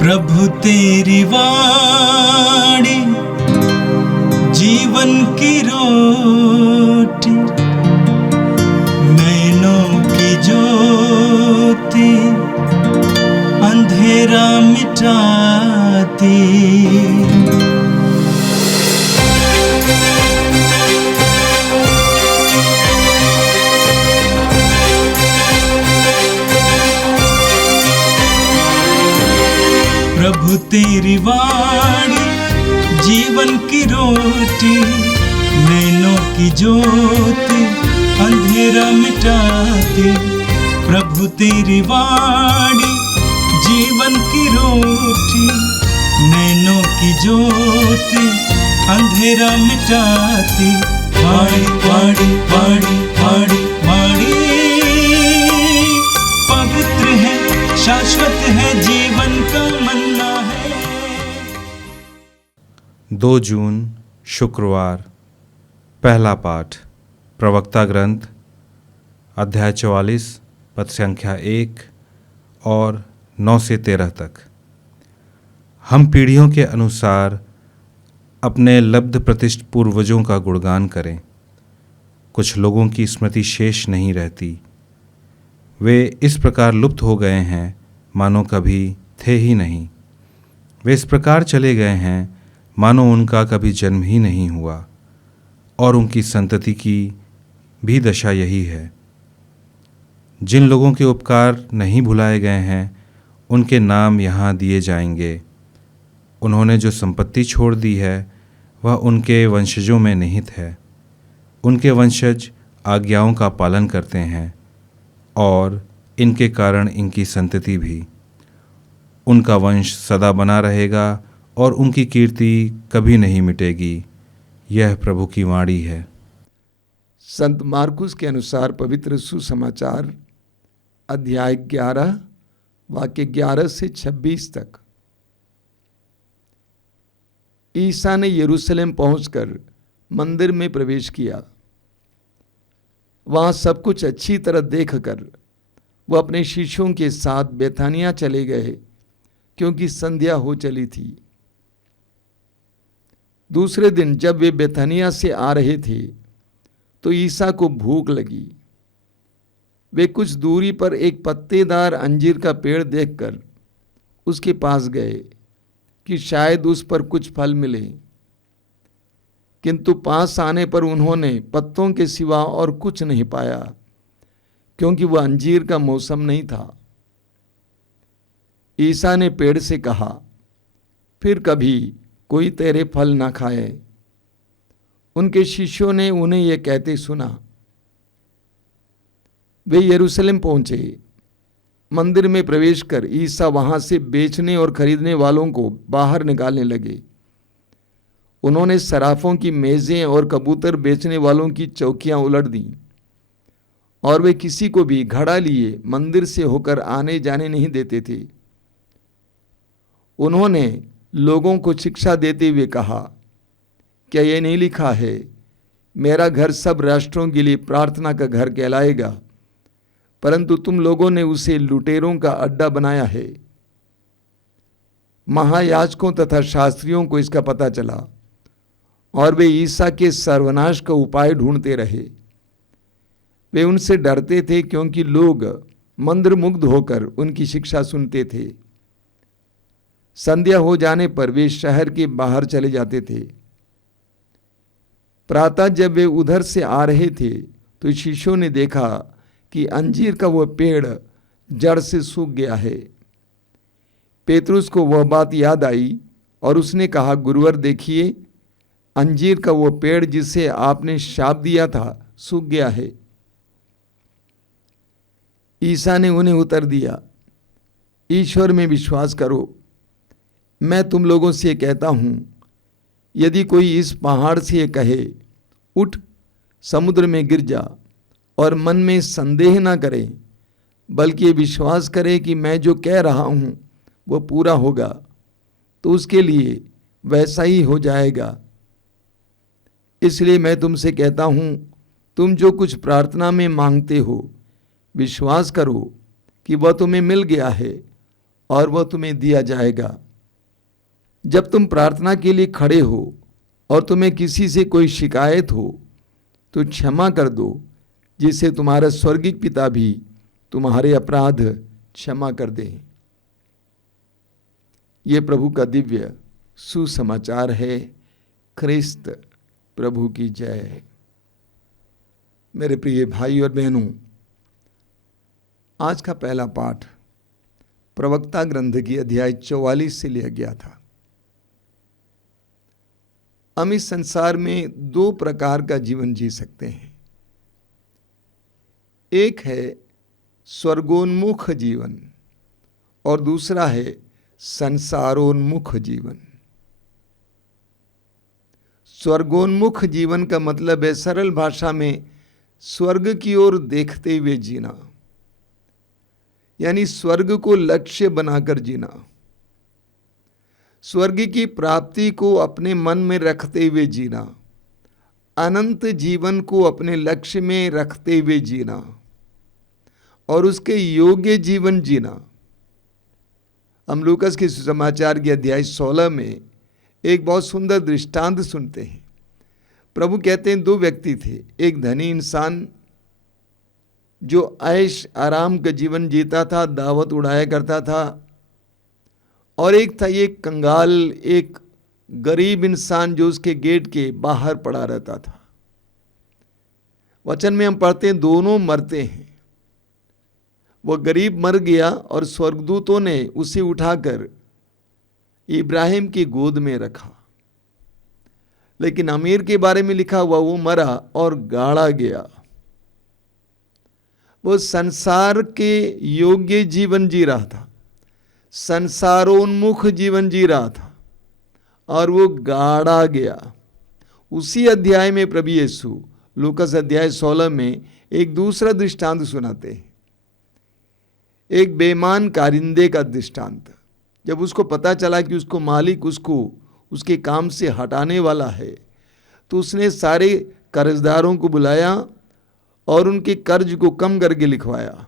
प्रभु तेरी वाणी जीवन की रोटी, नैनों की ज्योति अंधेरा मिटाती। प्रभु तेरी वाणी जीवन की रोटी, नैनों की ज्योति अंधेरा मिटाती। प्रभु तेरी वाणी जीवन की रोटी, नैनों की ज्योति अंधेरा मिटाती। वाणी वाणी वाणी वाणी वाणी पवित्र है, शाश्वत है, जीवन का मन्ना है। 2 जून शुक्रवार। पहला पाठ प्रवक्ता ग्रंथ अध्याय 44 पद संख्या 1 और 9 से 13 तक। हम पीढ़ियों के अनुसार अपने लब्ध प्रतिष्ठ पूर्वजों का गुणगान करें। कुछ लोगों की स्मृति शेष नहीं रहती, वे इस प्रकार लुप्त हो गए हैं मानो कभी थे ही नहीं। वे इस प्रकार चले गए हैं मानो उनका कभी जन्म ही नहीं हुआ, और उनकी संतति की भी दशा यही है। जिन लोगों के उपकार नहीं भुलाए गए हैं उनके नाम यहाँ दिए जाएंगे। उन्होंने जो संपत्ति छोड़ दी है वह उनके वंशजों में निहित है। उनके वंशज आज्ञाओं का पालन करते हैं और इनके कारण इनकी संतति भी। उनका वंश सदा बना रहेगा और उनकी कीर्ति कभी नहीं मिटेगी। यह प्रभु की वाणी है। संत मार्कुस के अनुसार पवित्र सुसमाचार अध्याय 11 वाक्य 11 से 26 तक। ईसा ने यरूशलेम पहुंचकर मंदिर में प्रवेश किया। वहां सब कुछ अच्छी तरह देखकर वह अपने शिष्यों के साथ बेथानिया चले गए, क्योंकि संध्या हो चली थी। दूसरे दिन जब वे बेथानिया से आ रहे थे तो ईसा को भूख लगी। वे कुछ दूरी पर एक पत्तेदार अंजीर का पेड़ देखकर उसके पास गए कि शायद उस पर कुछ फल मिले, किंतु पास आने पर उन्होंने पत्तों के सिवा और कुछ नहीं पाया, क्योंकि वह अंजीर का मौसम नहीं था। ईसा ने पेड़ से कहा, फिर कभी कोई तेरे फल ना खाए। उनके शिष्यों ने उन्हें यह कहते सुना। वे यरूशलेम पहुंचे। मंदिर में प्रवेश कर ईसा वहां से बेचने और खरीदने वालों को बाहर निकालने लगे। उन्होंने सराफों की मेजें और कबूतर बेचने वालों की चौकियां उलट दी, और वे किसी को भी घड़ा लिए मंदिर से होकर आने जाने नहीं देते थे। उन्होंने लोगों को शिक्षा देते हुए कहा, क्या यह नहीं लिखा है, मेरा घर सब राष्ट्रों के लिए प्रार्थना का घर कहलाएगा? परंतु तुम लोगों ने उसे लुटेरों का अड्डा बनाया है। महायाजकों तथा शास्त्रियों को इसका पता चला, और वे ईसा के सर्वनाश का उपाय ढूंढते रहे। वे उनसे डरते थे, क्योंकि लोग मंत्रमुग्ध होकर उनकी शिक्षा सुनते थे। संध्या हो जाने पर वे शहर के बाहर चले जाते थे। प्रातः जब वे उधर से आ रहे थे तो शिष्यों ने देखा कि अंजीर का वह पेड़ जड़ से सूख गया है। पेतरुस को वह बात याद आई और उसने कहा, गुरुवर देखिए, अंजीर का वो पेड़ जिसे आपने शाप दिया था सूख गया है। ईसा ने उन्हें उत्तर दिया, ईश्वर में विश्वास करो। मैं तुम लोगों से कहता हूं, यदि कोई इस पहाड़ से कहे, उठ समुद्र में गिर जा, और मन में संदेह ना करे, बल्कि विश्वास करे कि मैं जो कह रहा हूं वो पूरा होगा, तो उसके लिए वैसा ही हो जाएगा। इसलिए मैं तुमसे कहता हूं, तुम जो कुछ प्रार्थना में मांगते हो, विश्वास करो कि वह तुम्हें मिल गया है, और वह तुम्हें दिया जाएगा। जब तुम प्रार्थना के लिए खड़े हो और तुम्हें किसी से कोई शिकायत हो तो क्षमा कर दो, जिससे तुम्हारा स्वर्गीय पिता भी तुम्हारे अपराध क्षमा कर दे। ये प्रभु का दिव्य सुसमाचार है। ख्रिस्त प्रभु की जय। मेरे प्रिय भाई और बहनों, आज का पहला पाठ प्रवक्ता ग्रंथ की अध्याय 44 से लिया गया था। हम इस संसार में दो प्रकार का जीवन जी सकते हैं। एक है स्वर्गोन्मुख जीवन और दूसरा है संसारोन्मुख जीवन। स्वर्गोन्मुख जीवन का मतलब है सरल भाषा में स्वर्ग की ओर देखते हुए जीना, यानी स्वर्ग को लक्ष्य बनाकर जीना, स्वर्ग की प्राप्ति को अपने मन में रखते हुए जीना, अनंत जीवन को अपने लक्ष्य में रखते हुए जीना और उसके योग्य जीवन जीना। हम लूकास के सुसमाचार के अध्याय 16 में एक बहुत सुंदर दृष्टांत सुनते हैं। प्रभु कहते हैं दो व्यक्ति थे, एक धनी इंसान जो ऐश आराम का जीवन जीता था, दावत उड़ाया करता था, और एक था ये कंगाल, एक गरीब इंसान जो उसके गेट के बाहर पड़ा रहता था। वचन में हम पढ़ते हैं दोनों मरते हैं। वह गरीब मर गया और स्वर्गदूतों ने उसे उठाकर इब्राहिम की गोद में रखा। लेकिन अमीर के बारे में लिखा हुआ वो मरा और गाड़ा गया। वो संसार के योग्य जीवन जी रहा था, संसारोन्मुख जीवन जी रहा था और वो गाड़ा गया। उसी अध्याय में प्रभु यीशु लूकास अध्याय 16 में एक दूसरा दृष्टांत सुनाते हैं, एक बेईमान कारिंदे का दृष्टांत। जब उसको पता चला कि उसको मालिक उसको उसके काम से हटाने वाला है, तो उसने सारे कर्जदारों को बुलाया और उनके कर्ज को कम करके लिखवाया,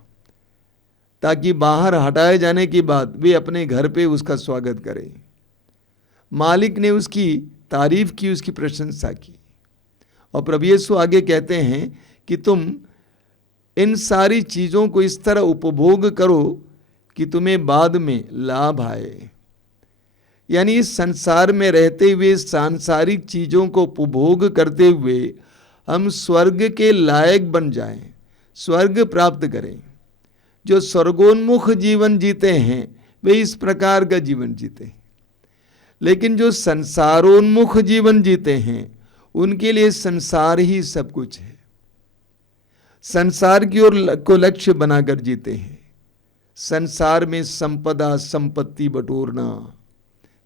ताकि बाहर हटाए जाने के बाद वे अपने घर पे उसका स्वागत करें। मालिक ने उसकी तारीफ की, उसकी प्रशंसा की। और प्रभु यीशु आगे कहते हैं कि तुम इन सारी चीज़ों को इस तरह उपभोग करो कि तुम्हें बाद में लाभ आए। यानी इस संसार में रहते हुए सांसारिक चीज़ों को उपभोग करते हुए हम स्वर्ग के लायक बन जाएं, स्वर्ग प्राप्त करें। जो स्वर्गोन्मुख जीवन जीते हैं वे इस प्रकार का जीवन जीते हैं, लेकिन जो संसारोन्मुख जीवन जीते हैं उनके लिए संसार ही सब कुछ है। संसार की ओर को लक्ष्य बनाकर जीते हैं। संसार में संपदा संपत्ति बटोरना,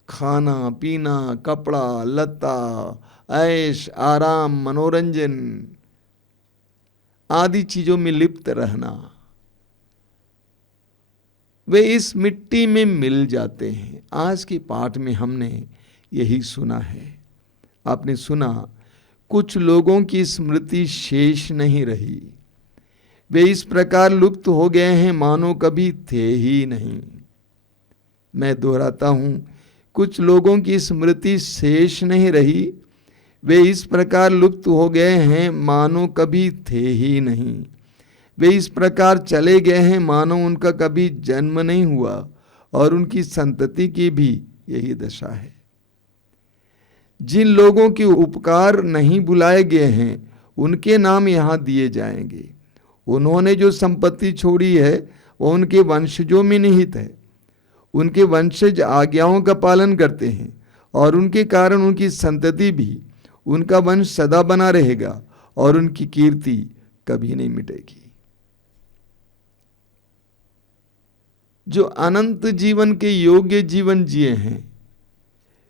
खाना पीना, कपड़ा लत्ता, ऐश आराम, मनोरंजन आदि चीजों में लिप्त रहना, वे इस मिट्टी में मिल जाते हैं। आज के पाठ में हमने यही सुना है। आपने सुना कुछ लोगों की स्मृति शेष नहीं रही, वे इस प्रकार लुप्त हो गए हैं मानो कभी थे ही नहीं। मैं दोहराता हूं, कुछ लोगों की स्मृति शेष नहीं रही, वे इस प्रकार लुप्त हो गए हैं मानो कभी थे ही नहीं। वे इस प्रकार चले गए हैं मानो उनका कभी जन्म नहीं हुआ और उनकी संतति की भी यही दशा है। जिन लोगों के उपकार नहीं बुलाए गए हैं उनके नाम यहाँ दिए जाएंगे। उन्होंने जो संपत्ति छोड़ी है वो उनके वंशजों में निहित है। उनके वंशज आज्ञाओं का पालन करते हैं और उनके कारण उनकी संतति भी, उनका वंश सदा बना रहेगा और उनकी कीर्ति कभी नहीं मिटेगी। जो अनंत जीवन के योग्य जीवन जिए हैं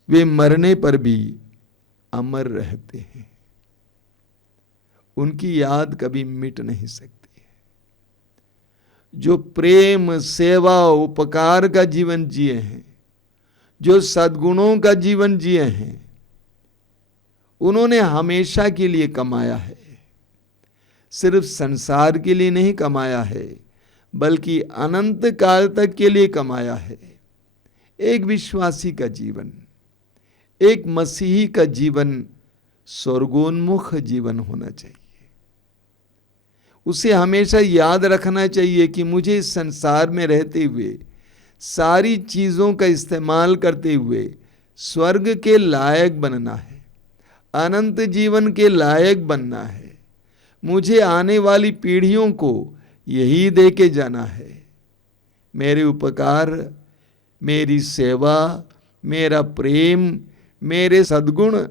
वे मरने पर भी अमर रहते हैं। उनकी याद कभी मिट नहीं सकती। जो प्रेम, सेवा, उपकार का जीवन जिए हैं, जो सद्गुणों का जीवन जिए हैं, उन्होंने हमेशा के लिए कमाया है। सिर्फ संसार के लिए नहीं कमाया है, बल्कि अनंत काल तक के लिए कमाया है। एक विश्वासी का जीवन, एक मसीही का जीवन स्वर्गोन्मुख जीवन होना चाहिए। उसे हमेशा याद रखना चाहिए कि मुझे इस संसार में रहते हुए सारी चीज़ों का इस्तेमाल करते हुए स्वर्ग के लायक बनना है, अनंत जीवन के लायक बनना है। मुझे आने वाली पीढ़ियों को यही दे के जाना है। मेरे उपकार, मेरी सेवा, मेरा प्रेम, मेरे सद्गुण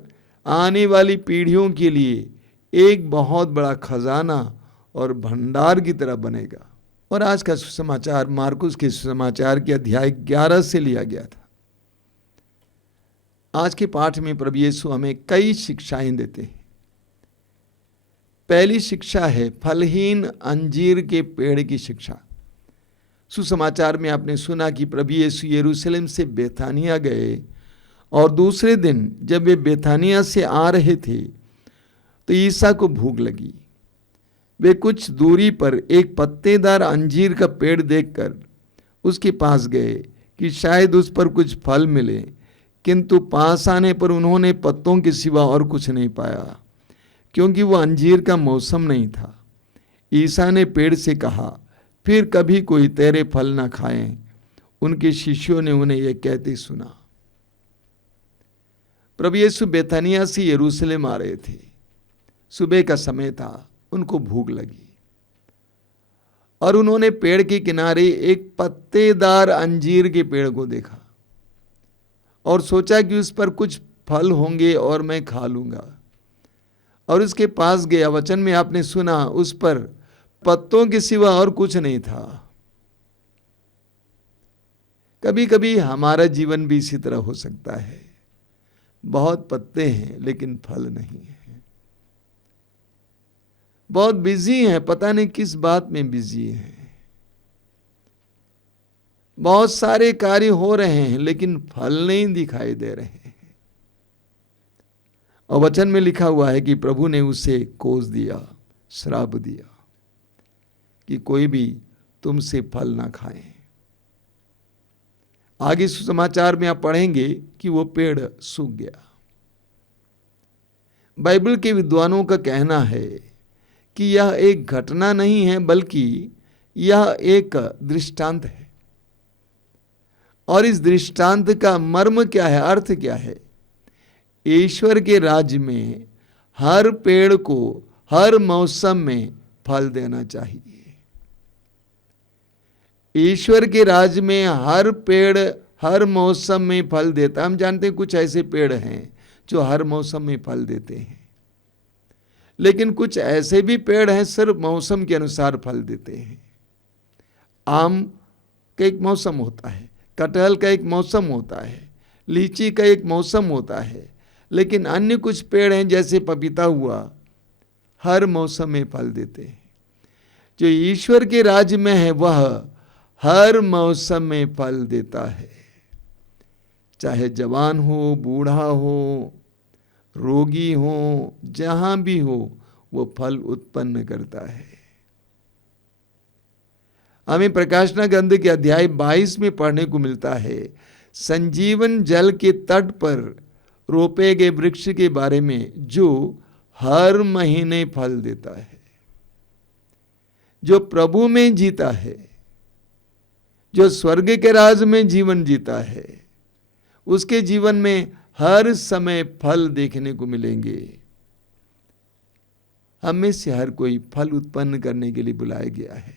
आने वाली पीढ़ियों के लिए एक बहुत बड़ा खजाना और भंडार की तरह बनेगा। और आज का सुसमाचार मार्कुस के सुसमाचार के अध्याय 11 से लिया गया था। आज के पाठ में प्रभु यीशु हमें कई शिक्षाएं देते हैं। पहली शिक्षा है फलहीन अंजीर के पेड़ की शिक्षा। सुसमाचार में आपने सुना कि प्रभु यीशु यरूशलेम से बेथानिया गए और दूसरे दिन जब वे बेथानिया से आ रहे थे तो ईसा को भूख लगी। वे कुछ दूरी पर एक पत्तेदार अंजीर का पेड़ देखकर उसके पास गए कि शायद उस पर कुछ फल मिले, किंतु पास आने पर उन्होंने पत्तों के सिवा और कुछ नहीं पाया, क्योंकि वह अंजीर का मौसम नहीं था। ईसा ने पेड़ से कहा, फिर कभी कोई तेरे फल ना खाए। उनके शिष्यों ने उन्हें यह कहते सुना। प्रभु यीशु बेथानिया से यरूशलेम आ रहे थे। सुबह का समय था, उनको भूख लगी और उन्होंने पेड़ के किनारे एक पत्तेदार अंजीर के पेड़ को देखा और सोचा कि उस पर कुछ फल होंगे और मैं खा लूंगा। और उसके पास गया। वचन में आपने सुना उस पर पत्तों के सिवा और कुछ नहीं था। कभी कभी हमारा जीवन भी इसी तरह हो सकता है। बहुत पत्ते हैं लेकिन फल नहीं है। बहुत बिजी हैं, पता नहीं किस बात में बिजी हैं। बहुत सारे कार्य हो रहे हैं लेकिन फल नहीं दिखाई दे रहे हैं। और वचन में लिखा हुआ है कि प्रभु ने उसे कोस दिया, श्राप दिया कि कोई भी तुमसे फल ना खाए। आगे सुसमाचार में आप पढ़ेंगे कि वो पेड़ सूख गया। बाइबल के विद्वानों का कहना है कि यह एक घटना नहीं है बल्कि यह एक दृष्टांत है। और इस दृष्टांत का मर्म क्या है, अर्थ क्या है? ईश्वर के राज्य में हर पेड़ को हर मौसम में फल देना चाहिए। ईश्वर के राज्य में हर पेड़ हर मौसम में फल देता। हम जानते हैं कुछ ऐसे पेड़ हैं जो हर मौसम में फल देते हैं, लेकिन कुछ ऐसे भी पेड़ हैं सिर्फ मौसम के अनुसार फल देते हैं। आम का एक मौसम होता है, कटहल का एक मौसम होता है, लीची का एक मौसम होता है, लेकिन अन्य कुछ पेड़ हैं जैसे पपीता हुआ, हर मौसम में फल देते हैं। जो ईश्वर के राज्य में है वह हर मौसम में फल देता है। चाहे जवान हो, बूढ़ा हो, रोगी हो, जहां भी हो, वो फल उत्पन्न करता है। हमें प्रकाशना ग्रंथ के अध्याय 22 में पढ़ने को मिलता है संजीवन जल के तट पर रोपे गए वृक्ष के बारे में जो हर महीने फल देता है। जो प्रभु में जीता है, जो स्वर्ग के राज में जीवन जीता है, उसके जीवन में हर समय फल देखने को मिलेंगे। हम में से हर कोई फल उत्पन्न करने के लिए बुलाया गया है।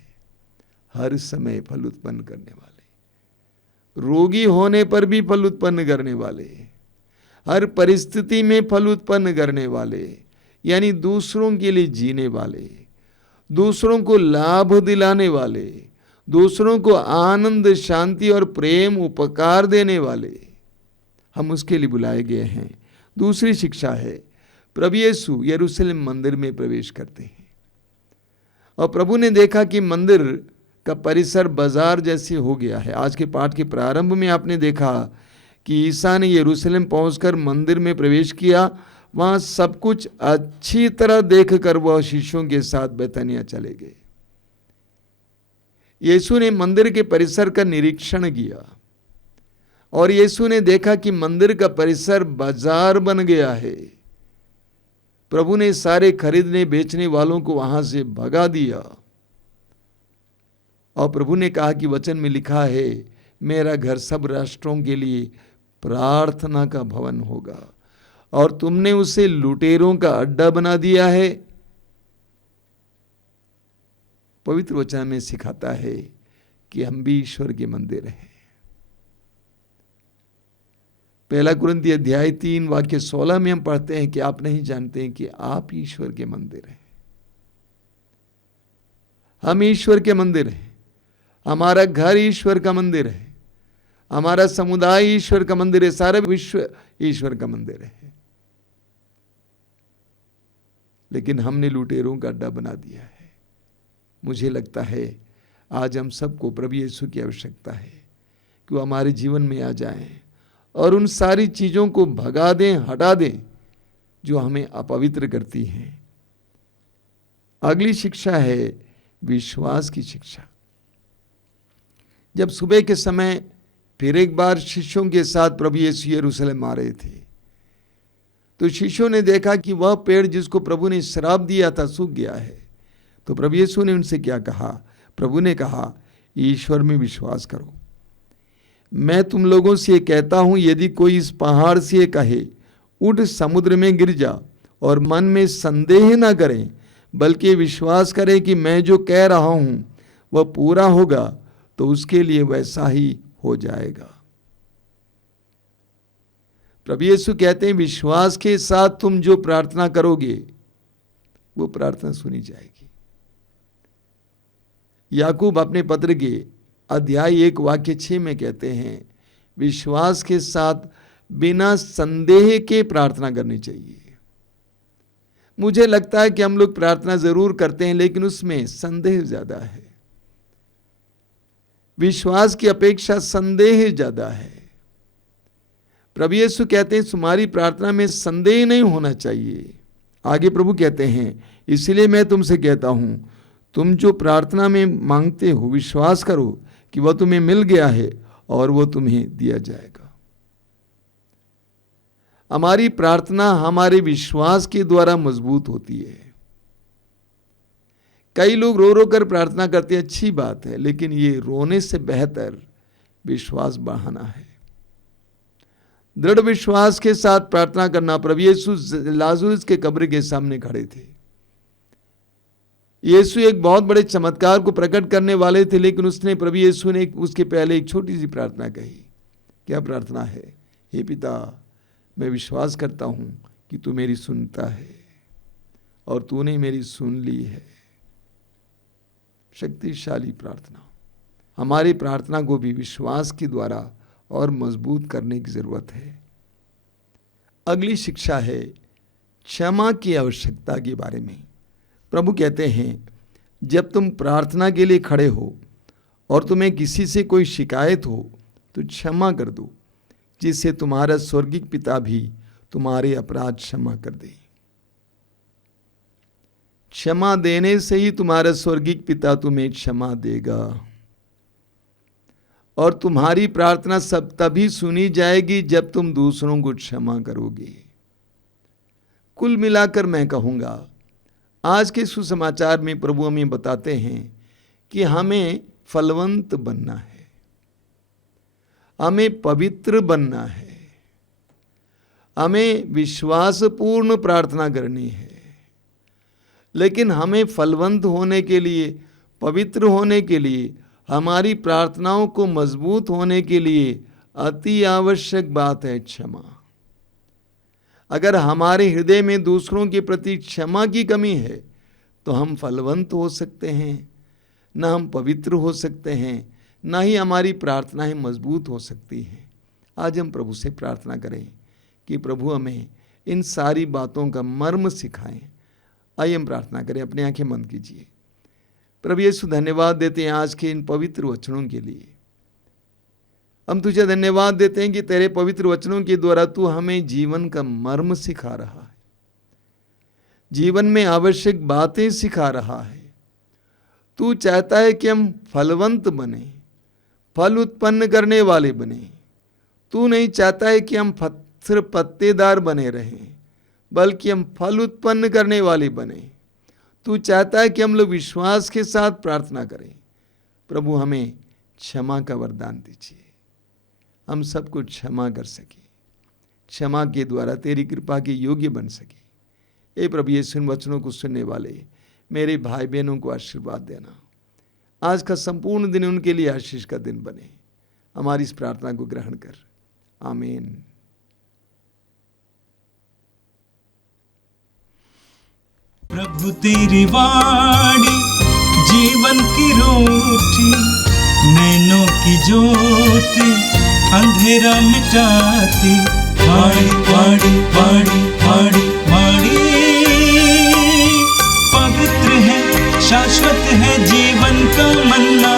हर समय फल उत्पन्न करने वाले, रोगी होने पर भी फल उत्पन्न करने वाले, हर परिस्थिति में फल उत्पन्न करने वाले, यानी दूसरों के लिए जीने वाले, दूसरों को लाभ दिलाने वाले, दूसरों को आनंद, शांति और प्रेम, उपकार देने वाले, हम उसके लिए बुलाए गए हैं। दूसरी शिक्षा है प्रभु यीशु यरूशलेम मंदिर में प्रवेश करते हैं और प्रभु ने देखा कि मंदिर का परिसर बाजार जैसे हो गया है। आज के पाठ के प्रारंभ में आपने देखा कि ईसा ने यरूशलेम पहुंचकर मंदिर में प्रवेश किया। वहां सब कुछ अच्छी तरह देखकर वह शिष्यों के साथ बेथानिया चले गए। यीशु ने मंदिर के परिसर का निरीक्षण किया और यीशु ने देखा कि मंदिर का परिसर बाजार बन गया है। प्रभु ने सारे खरीदने बेचने वालों को वहां से भगा दिया और प्रभु ने कहा कि वचन में लिखा है, मेरा घर सब राष्ट्रों के लिए प्रार्थना का भवन होगा, और तुमने उसे लुटेरों का अड्डा बना दिया है। पवित्र वचन में सिखाता है कि हम भी ईश्वर के मंदिर हैं। पहला कुरिन्ती अध्याय 3 वाक्य 16 में हम पढ़ते हैं कि आप नहीं जानते हैं कि आप ईश्वर के मंदिर हैं। हम ईश्वर के मंदिर हैं। हमारा घर ईश्वर का मंदिर है, हमारा समुदाय ईश्वर का मंदिर है, सारा विश्व ईश्वर का मंदिर है। लेकिन हमने लुटेरों का अड्डा बना दिया है। मुझे लगता है आज हम सबको प्रभु यीशु की आवश्यकता है कि वो हमारे जीवन में आ जाएं और उन सारी चीजों को भगा दें, हटा दें जो हमें अपवित्र करती हैं। अगली शिक्षा है विश्वास की शिक्षा। जब सुबह के समय फिर एक बार शिष्यों के साथ प्रभु यीशु यरूशलेम आ रहे थे, तो शिष्यों ने देखा कि वह पेड़ जिसको प्रभु ने श्राप दिया था सूख गया है। तो प्रभु यीशु ने उनसे क्या कहा? प्रभु ने कहा, ईश्वर में विश्वास करो। मैं तुम लोगों से ये कहता हूं, यदि कोई इस पहाड़ से कहे उठ समुद्र में गिर जा, और मन में संदेह ना करें, बल्कि विश्वास करें कि मैं जो कह रहा हूं वह पूरा होगा, तो उसके लिए वैसा ही हो जाएगा। प्रभु यीशु कहते हैं, विश्वास के साथ तुम जो प्रार्थना करोगे वो प्रार्थना सुनी जाएगी। याकूब अपने पत्र के अध्याय 1 वाक्य 6 में कहते हैं, विश्वास के साथ बिना संदेह के प्रार्थना करनी चाहिए। मुझे लगता है कि हम लोग प्रार्थना जरूर करते हैं, लेकिन उसमें संदेह ज्यादा है। विश्वास की अपेक्षा संदेह ज्यादा है। प्रभु यीशु कहते हैं, तुम्हारी प्रार्थना में संदेह नहीं होना चाहिए। आगे प्रभु कहते हैं, इसलिए मैं तुमसे कहता हूं, तुम जो प्रार्थना में मांगते हो विश्वास करो कि वह तुम्हें मिल गया है और वह तुम्हें दिया जाएगा। हमारी प्रार्थना हमारे विश्वास के द्वारा मजबूत होती है। कई लोग रो रो कर प्रार्थना करते हैं, अच्छी बात है, लेकिन ये रोने से बेहतर विश्वास बढ़ाना है। दृढ़ विश्वास के साथ प्रार्थना करना। प्रभु यीशु लाजरुस के कब्र के सामने खड़े थे। यीशु एक बहुत बड़े चमत्कार को प्रकट करने वाले थे, लेकिन प्रभु यीशु ने उसके पहले एक छोटी सी प्रार्थना कही। क्या प्रार्थना है? हे पिता, मैं विश्वास करता हूं कि तू मेरी सुनता है और तूने मेरी सुन ली है। शक्तिशाली प्रार्थना। हमारी प्रार्थना को भी विश्वास के द्वारा और मजबूत करने की जरूरत है। अगली शिक्षा है क्षमा की आवश्यकता के बारे में। प्रभु कहते हैं, जब तुम प्रार्थना के लिए खड़े हो और तुम्हें किसी से कोई शिकायत हो तो क्षमा कर दो, जिससे तुम्हारा स्वर्गीय पिता भी तुम्हारे अपराध क्षमा कर दे। क्षमा देने से ही तुम्हारा स्वर्गीय पिता तुम्हें क्षमा देगा, और तुम्हारी प्रार्थना सब तभी सुनी जाएगी जब तुम दूसरों को क्षमा करोगे। कुल मिलाकर मैं कहूंगा, आज के सुसमाचार में प्रभु हमें बताते हैं कि हमें फलवंत बनना है, हमें पवित्र बनना है, हमें विश्वासपूर्ण प्रार्थना करनी है। लेकिन हमें फलवंत होने के लिए, पवित्र होने के लिए, हमारी प्रार्थनाओं को मजबूत होने के लिए अति आवश्यक बात है क्षमा। अगर हमारे हृदय में दूसरों के प्रति क्षमा की कमी है तो हम फलवंत हो सकते हैं, न हम पवित्र हो सकते हैं, न ही हमारी प्रार्थनाएं मजबूत हो सकती हैं। आज हम प्रभु से प्रार्थना करें कि प्रभु हमें इन सारी बातों का मर्म सिखाएं। आइए हम प्रार्थना करें। अपनी आंखें बंद कीजिए। प्रभु यीशु, धन्यवाद देते हैं आज के इन पवित्र वचनों के लिए। हम तुझे धन्यवाद देते हैं कि तेरे पवित्र वचनों के द्वारा तू हमें जीवन का मर्म सिखा रहा है, जीवन में आवश्यक बातें सिखा रहा है। तू चाहता है कि हम फलवंत बने, फल उत्पन्न करने वाले बने, तू नहीं चाहता है कि हम सिर्फ पत्तेदार बने रहें, बल्कि हम फल उत्पन्न करने वाले बने। तू चाहता है कि हम लोग विश्वास के साथ प्रार्थना करें। प्रभु हमें क्षमा का वरदान दीजिए, हम सबको क्षमा कर सके, क्षमा के द्वारा तेरी कृपा के योग्य बन सके। हे प्रभु, यीशु वचनों को सुनने वाले मेरे भाई बहनों को आशीर्वाद देना। आज का संपूर्ण दिन उनके लिए आशीष का दिन बने। हमारी इस प्रार्थना को ग्रहण कर, आमीन। प्रभु तेरी वाणी जीवन की रोटी, नैनों की ज्योति अंधेरा मिटाती। वाणी वाणी वाणी वाणी वाणी पवित्र है, शाश्वत है, जीवन का मन्ना।